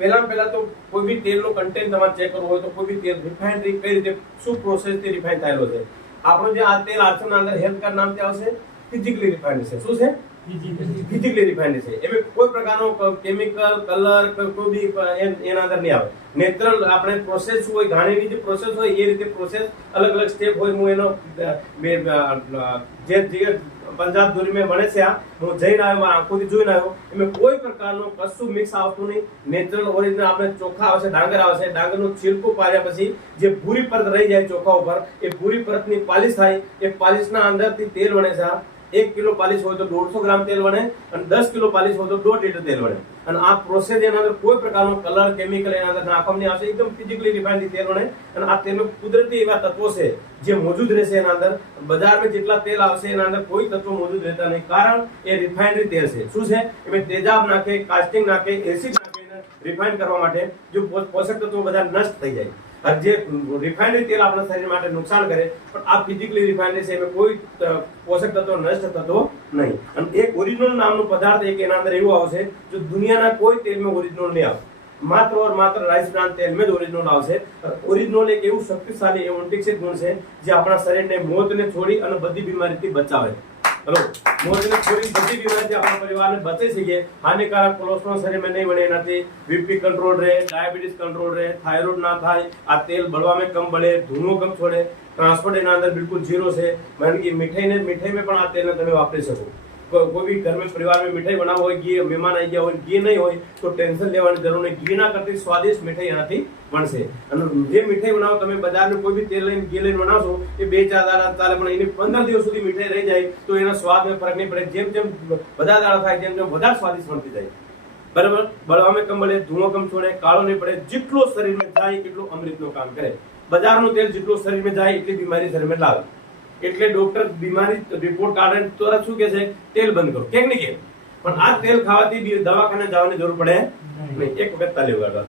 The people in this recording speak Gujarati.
પહેલા તો કોઈ બી તેલનો કન્ટેન્ટ તમારે ચેક કરવો હોય તો કોઈ બી તેલ રિફાઇનરી કઈ રીતે શું પ્રોસેસથી રિફાઇન થયેલો છે. આપણું જે આ તેલ આર્થના અંદર હેલ્થ કાર્ડ નામથી આવશે ફિઝિકલી રિફાઇન્ડ છે. શું છે? ફિઝિકલી રિફાઇન્ડ છે. એમાં કોઈ પ્રકારનો કેમિકલ કલર કોઈ બી એના અંદર નહીં આવે. નેચરલ આપણે પ્રોસેસ શું હોય, ઘાણીની જે પ્રોસેસ હોય એ રીતે પ્રોસેસ અલગ અલગ સ્ટેપ હોય. હું એનો જે પંજાબ દૂરી મેં બને છે, હું જઈને આવ્યો, આંખોથી જોઈને આવ્યો, એમાં કોઈ પ્રકારનું કશું મિક્સ આવતું નહીં. નેચરલ ઓરિજિનલ આપણે ચોખા આવશે, ડાંગર આવશે, ડાંગરનું છિલકું પાડ્યા પછી જે ભૂરી પરત રહી જાય ચોખા ઉપર, એ ભૂરી પરતની પાલિશ થાય. એ પાલિશના અંદરથી તેલ બને છે. 1 કિલો પાલિશ હોય તો 150 ગ્રામ તેલ બને અને 10 કિલો પાલિશ હોય તો 1.5 લીટર તેલ બને. અને આ પ્રોસેસ એના અંદર કોઈ પ્રકારનો કલર કેમિકલ એના અંદર નાખવામાં નહીં આવશે. એકદમ ફિઝિકલી રિફાઇન્ડ તેલ બને. અને આ તેલમાં કુદરતી એવા તત્વો છે જે મોજૂદ રહેશે એના અંદર. બજારમાં જેટલા તેલ આવશે એના અંદર કોઈ તત્વો મોજૂદ રહેતા નહીં, કારણ એ રિફાઇન્ડ તેલ છે. શું છે? એમાં તેજાબ નાખે, કાસ્ટિંગ નાખે, એસિડ નાખે રિફાઇન કરવા માટે. જો પોષક તત્વો બધા નષ્ટ થઈ જાય. જે રિફાઇન્ડ તેલ આપણા શરીર માટે નુકસાન કરે, પણ આ ફિઝિકલી રિફાઇન્ડ છે એમાં કોઈ પોષક તત્વો નષ્ટ થતો નહીં. અને એક ઓરિજિનલ નામનો પદાર્થ એક એના અંદર એવું આવશે જો દુનિયાના કોઈ તેલમાં ઓરિજિનલ નહીં આવે. માત્ર और मात्र राइस ब्रान तेल में ओरिजिनल आवશે. ओरिजिनल एक એવું શક્તિશાળી એન્ટીઓક્સિડન્ટ ગુણ છે જે આપણા શરીરને મોતને છોડી અને બધી બીમારીથી બચાવે. હેલો, મોતને છોડી બધી બીમારીથી આપણા પરિવારને બચાવી શકીએ. હાનિકારક કોલેસ્ટ્રોલ શરીરમાં નહીં બને, એનાથી બીપી કંટ્રોલ રહે, ડાયાબિટીસ કંટ્રોલ રહે, થાઇરોઇડ ના થાય. આ તેલ બળવામાં કમ બળે, ધૂનો કમ છોડે, ટ્રાન્સપોર્ટ એના અંદર બિલકુલ ઝીરો છે. કારણ કે મીઠાઈમાં પણ આ તેલને તમે વાપરી શકો. કોઈ બી ઘર में परिवार में मिठाई बनाવો હોય, ઘી મહેમાન આવી ગયા હોય, ઘી નહીં હોય તો ટેન્શન લેવાની જરૂર નહીં. ઘી ના કરતી સ્વાદિષ્ટ મીઠાઈ એનાથી બનશે. અને જે મીઠાઈ બનાવો તમે બજારનું કોઈ બી તેલ લઈને ઘી લઈને બનાવશો એ 2-4 દાડા ચાલે, પણ એને 15 દિવસ સુધી મીઠાઈ રહી જાય તો એના સ્વાદમાં ફરક નહીં પડે. જેમ જેમ બધા દાડા થાય તેમ તેમ વધારે સ્વાદિષ્ટ બનતી જાય. બરાબર? બળવામાં કમ બળે, ધુઓ કમ છોડે, કાળો નહીં પડે. જેટલો શરીરમાં જાય એટલું અમૃતનું કામ કરે. બજારનું તેલ જેટલું શરીરમાં જાય એટલી બીમારી શરીરમાં લાવે. એટલે ડોક્ટર બીમારી રિપોર્ટ કાઢે તરત શું કહે છે? તેલ બંધ કરો. કેમ નહીં કે? પણ આ તેલ ખાવાથી દવાખાને જવાની જરૂર પડે નહીં. એક વખત તાલી વગાડવા.